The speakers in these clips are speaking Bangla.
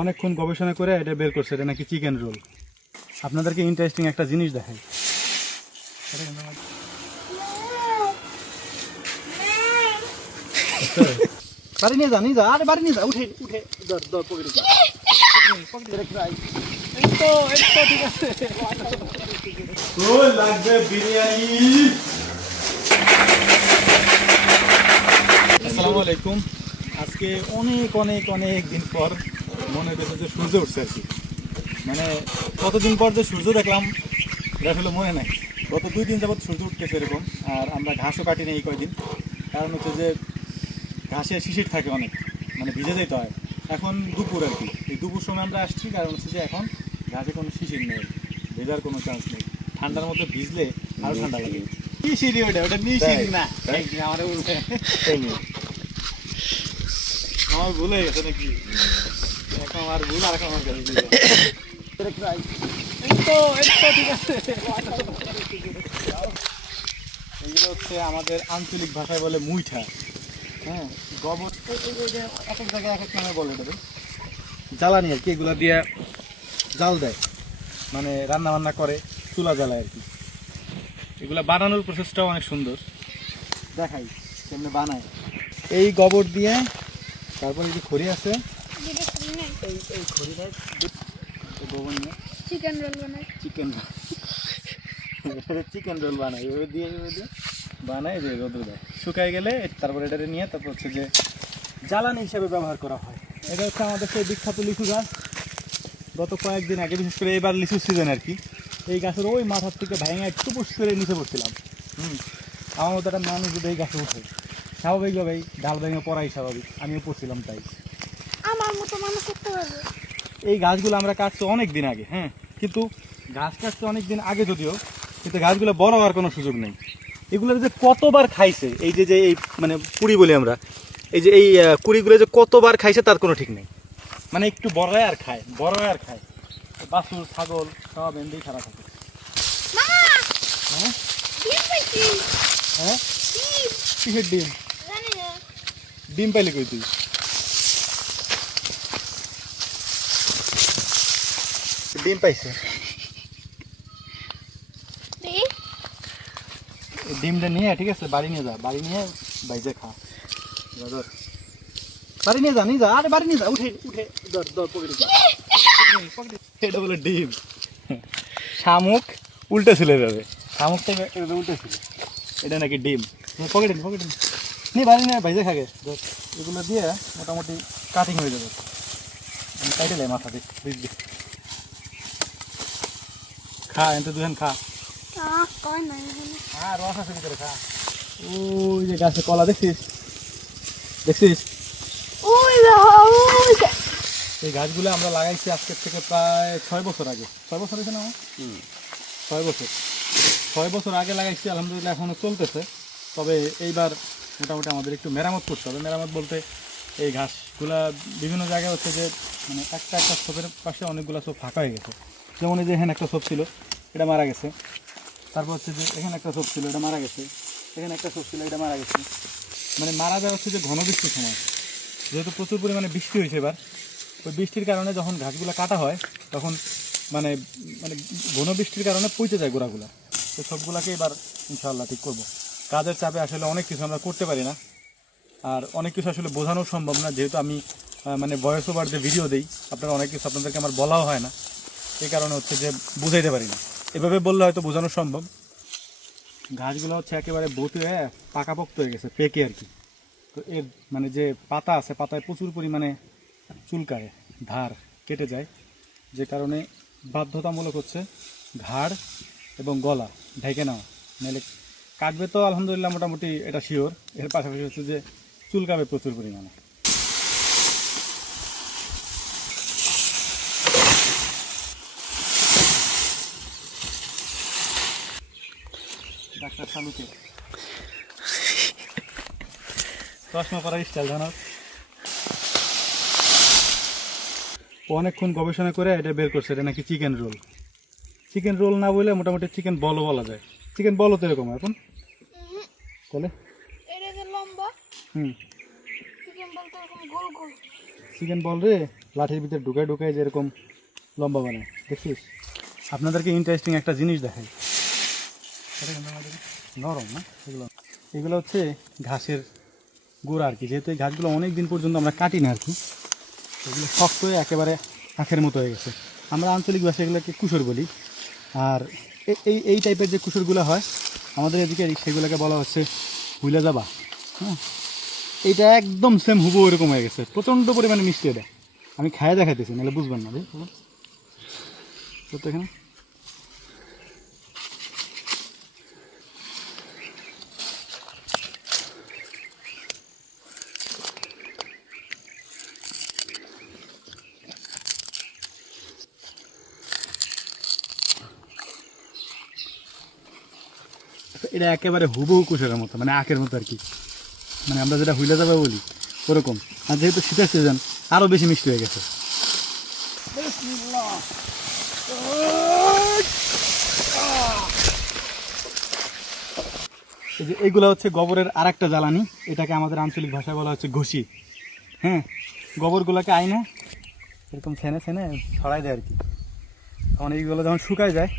অনেকক্ষণ গবেষণা করে এটা বের করছে, এটা নাকি চিকেন রোল। আপনাদেরকে ইন্টারেস্টিং একটা জিনিস দেখাই। বাড়ি নিয়ে যা, নিয়ে যা, আরে বাড়ি নিয়ে যা, উঠে উঠে ধর ধর পকেটে যা, পকেটে রেখে আই। এই তো ঠিক আছে। তো লাগবে বিরিয়ানি। আসসালামু আলাইকুম। আজকে অনেক অনেক অনেক দিন পর মনে হয়েছে যে সূর্য উঠছে আর কি। মানে কতদিন পর যে সূর্য দেখলাম এটা আসলে মনে নাই। গত 2 দিন যাবৎ সূর্য উঠতেছে এরকম। আর আমরা ঘাসও কাটি না এই কয়দিন, কারণ হচ্ছে যে ঘাসে শিশির থাকে অনেক, মানে ভিজে যেতে হয়। এখন দুপুর আর কি, এই দুপুর সময় আমরা আসছি, কারণ হচ্ছে যে এখন ঘাসে কোনো শিশির নেই, ভেজার কোনো চান্স নেই। ঠান্ডার মধ্যে ভিজলে আরও ঠান্ডা লাগে। কি সিঁড়ি ওটা? ওটা নি সিঁড়ি না, আমার বলতে আমার ভুল হয়ে গেছে নাকি? এখন আমার ভুল, আর এখন আমার কাছে ঠিক আছে। এগুলো হচ্ছে আমাদের আঞ্চলিক ভাষায় বলে মুইঠা। হ্যাঁ, গোবর এক এক জায়গায় এক এক নামে বলে দেবে। জ্বালানি আর কি, এগুলো দিয়ে জাল দেয়, মানে রান্না বান্না করে, চুলা জ্বালায় আর কি। এগুলো বানানোর প্রসেসটাও অনেক সুন্দর, দেখাই কেমনে বানায়। এই গোবর দিয়ে, তারপরে এই যে খড়ি আছে, এই খড়িটা গোবর নিয়ে চিকেন রোল বানায়, এভাবে দিয়ে বানায়, যে রোদ্র দেয়, শুকায় গেলে তারপরে এটা নিয়ে তারপর হচ্ছে যে জ্বালানি হিসাবে ব্যবহার করা হয়। এটা হচ্ছে আমাদের সেই বিখ্যাত লিচু গাছ। গত কয়েকদিন আগে, বিশেষ করে এবার লিচুর সিজন আর কি, এই গাছের ওই মাথার থেকে ভেঙে একটু পুষ করে নিচে পড়ছিলাম। আমার মতো একটা মানুষ যদি এই গাছে উঠে, স্বাভাবিকভাবেই ডাল ভেঙে পড়াই স্বাভাবিক, আমিও পড়ছিলাম, তাই আমার মতো মানুষ করতে পারবে। এই গাছগুলো আমরা কাটছি অনেক দিন আগে। হ্যাঁ, কিন্তু গাছ কাটছে অনেক দিন আগে যদিও, কিন্তু গাছগুলো বড় হওয়ার কোনো সুযোগ নেই। এগুলো যে কতবার খাইছে, এই যে এই মানে কুড়ি বলি আমরা, এই যে এই কুড়িগুলো যে কতবার খাইছে তার কোনো ঠিক নেই। মানে একটু বড় হয় আর খায়, বড় হয় আর খায়। বাছুর ছাগল সব এমনি খারাপ থাকে। হ্যাঁ হ্যাঁ, কিসের ডিম? ডিম পাইলে কই তুই? ডিম পাইছে, ডিমটা নিয়ে ঠিক আছে বাড়ি নিয়ে যা, বাড়ি নিয়ে বাইজে খা। বাড়ি নিয়ে যা, নিয়ে যা, আরে বাড়ি নিয়ে যা, উঠে উঠে ধর ধর পকেটে যা। এটা বলে ডিম। শামুক উল্টে ছিল যাবে, শামুকটা উল্টে ছিল, এটা নাকি ডিম। পকেটে নিয়ে বাড়ি নিয়ে বাইজে খাগে। এগুলো দিয়ে মোটামুটি কাটিং হয়ে যাবে। আমি কাটে লাই মাথা দিয়ে বুঝবি। খা, এতে দুজন খা। হ্যাঁ, রস আছে ভিতরে, খা। ওই যে গাছে কলা দেখছিস, এই গাছগুলো আমরা লাগাইছি আজকের থেকে প্রায় 6 বছর আগে। 6 বছর হয়েছে না আমার? 6 বছর আগে লাগাইছি। আলহামদুলিল্লাহ এখনও চলতেছে। তবে এইবার মোটামুটি আমাদের একটু মেরামত করতে হবে। মেরামত বলতে এই ঘাসগুলা বিভিন্ন জায়গায় হচ্ছে যে, মানে একটা ছোপের পাশে অনেকগুলো ছোপ ফাঁকা হয়ে গেছে। যেমন এই যে এখানে একটা ছোপ ছিল, এটা মারা গেছে। তারপর হচ্ছে যে এখানে একটা ছোপ ছিল, এটা মারা গেছে। এখানে একটা ছোপ ছিল, এটা মারা গেছে। মানে মারা যাওয়া হচ্ছে যে ঘন বৃষ্টির সময়, যেহেতু প্রচুর পরিমাণে বৃষ্টি হয়েছে এবার, ওই বৃষ্টির কারণে যখন ঘাসগুলো কাটা হয় তখন মানে মানে ঘন বৃষ্টির কারণে পচে যায় গোড়াগুলো। তো সবগুলোকে এবার ইনশাআল্লাহ ঠিক করব। কাজের চাপে আসলে অনেক কিছু আমরা করতে পারি না, আর অনেক কিছু আসলে বোঝানো সম্ভব না, যেহেতু আমি মানে ভয়েস ওভার যে ভিডিও দিই, আপনারা অনেক কিছু আপনাদেরকে আমার বলাও হয় না, এই কারণে হচ্ছে যে বুঝাইতে পারি না। এভাবে বললে হয়তো বোঝানো সম্ভব। ঘাসগুলো হচ্ছে একেবারে বতে হয়ে পাকাপোক্ত হয়ে গেছে, পেকে আর কি। তো এর মানে যে পাতা আছে, পাতায় প্রচুর পরিমাণে চুলকায়, ধার কেটে যায়, যে কারণে বাধ্যতামূলক হচ্ছে ঘাড় এবং গলা ঢেকে নেওয়া। নাহলে কাটবে তো আলহামদুলিল্লাহ মোটামুটি এটা শিওর, এর পাশাপাশি হচ্ছে যে চুলকাবে প্রচুর পরিমাণে। ডাক্তার শালুকে চশমা পরার স্টাইল জানার। অনেকক্ষণ গবেষণা করে এটা বের করছে, এটা নাকি চিকেন রোল। চিকেন রোল না বলে মোটামুটি চিকেন বলও বলা যায়। চিকেন বলও তো এরকম এখন, তাহলে এটা যে লম্বা, হুম, চিকেন বলতে এরকম গোল গোল। চিকেন বল রে লাঠির ভিতরে ঢুকায় ঢুকায় যেরকম লম্বা বানায় দেখছিস। আপনাদেরকে ইন্টারেস্টিং একটা জিনিস দেখাই, নরম না এগুলো, এগুলো হচ্ছে ঘাসের গুঁড়া আর কি। যেহেতু এই ঘাসগুলো অনেক দিন পর্যন্ত আমরা কাটি না আর কি, এগুলো শক্ত হয়ে একেবারে আখের মতো হয়ে গেছে। আমরা আঞ্চলিক ভাষায় এগুলোকে কুসুর বলি। আর এই টাইপের যে কুসুরগুলো হয় আমাদের এদিকে সেগুলোকে বলা হচ্ছে হুইলা যাবা। হ্যাঁ, এইটা একদম সেম হুবু এরকম হয়ে গেছে, প্রচণ্ড পরিমাণে মিষ্টি। এটা আমি খাইয়ে দেখাইতেছি, নাহলে বুঝবেন না। তো এখানে এটা একেবারে হুবহু কুসুরের মতো, মানে আখের মতো আর কি, মানে আমরা যেটা হুইলা যাবে বলি ওরকম। আর যেহেতু শীতের সিজন আরও বেশি মিষ্টি হয়ে গেছে। এই যে এইগুলো হচ্ছে গোবরের আর একটা জ্বালানি, এটাকে আমাদের আঞ্চলিক ভাষায় বলা হচ্ছে ঘষি। হ্যাঁ, গোবরগুলোকে আইনে এরকম ছেনে ছেনে ছড়াই দেয় আর কি। তখন এইগুলো যখন শুকায় যায়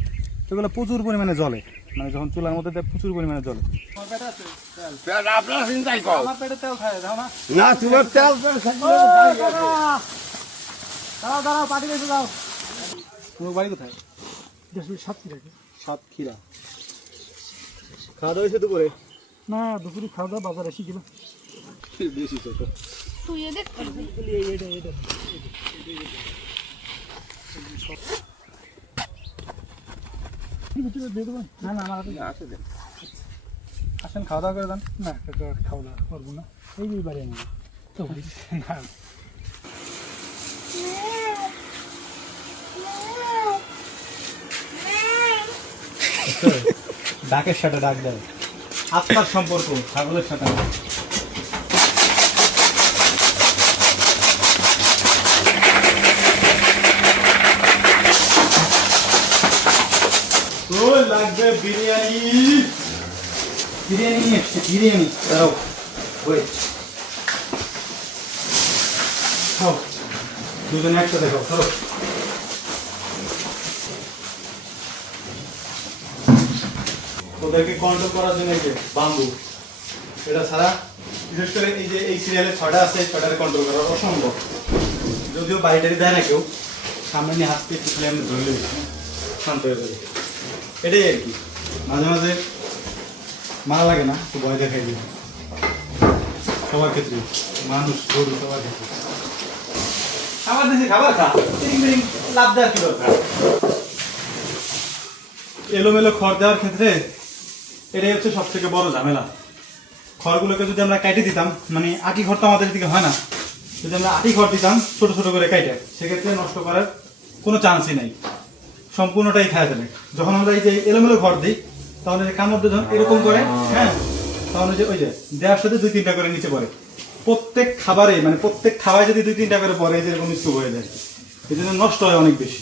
সেগুলো প্রচুর পরিমাণে জলে, মানে যখন চুলার মধ্যে দেয় প্রচুর পরিমাণে জলে। আপনার চিন্তাই কর আমার পেটে তেল খায় দাও না। না তোমার তেল দাঁড়াও দাঁড়াও, পাটি বেশি দাও। তোমার বাড়ি কোথায়? সাতক্ষীরা। খাওয়া দাওয়া হয়েছে দুপুরে? না দুপুরে খাওয়া দাওয়া বাজার এসে গেল। বেশি ছোট। তুই এদের না না আমার হাতে আছে দেন আসেন খাওয়া দাওয়া করে দেন। না খাওয়া দাওয়া করবো না, এই বাড়ি আমি তো না ডাকের সাথে ডাক দেয়, আত্মার সম্পর্ক ছাগলের সাথে। তো লাগবে বিরিয়ানি, বিরিয়ানি নিয়ে এসছে, বিরিয়ানি। দাঁড়াও ওই খাও, দুজনে একসাথে খাও। ধরো ওদেরকে কন্ট্রোল করার জন্য এই যে বাম্বু, এটা ছাড়া বিশেষ করে এই যে এই সিরিয়ালের ছটা আছে, ছটারে কন্ট্রোল করা অসম্ভব। যদিও বাড়িটারি দেয় না কেউ, সামনে নিয়ে হাসতে একটু খালি আমি ধরলে শান্ত হয়ে যাবে। এটাই আর কি, মাঝে মাঝে মারা লাগে না, একটু ভয় দেখাই দিই সবার ক্ষেত্রে, মানুষ গরু সবার ক্ষেত্রে। খাবার দিয়েছি, খাবার খা, তিরিং তিরিং লাভ দেওয়ার কি দরকার। এলোমেলো খড় দেওয়ার ক্ষেত্রে এটাই হচ্ছে সব থেকে বড় ঝামেলা। খড়গুলোকে যদি আমরা কেটে দিতাম, মানে আটি খড় তো আমাদের দিকে হয় না, যদি আমরা আটি খড় দিতাম ছোট ছোট করে কেটে, সেক্ষেত্রে নষ্ট করার কোনো চান্সই নাই, সম্পূর্ণটাই খাওয়া যাবে। যখন আমরা এই যে এলোমেলো খড় দিই তাহলে কামড় দিয়ে যখন এরকম করে, হ্যাঁ, তাহলে যে ওই যে দেওয়ার সাথে 2-3টা করে নিচে পড়ে। প্রত্যেক খাবারে, মানে প্রত্যেক খাবারে যদি 2-3টা করে পড়ে, যেরকম স্তূপ হয়ে যায়, এই জন্য নষ্ট হয় অনেক বেশি।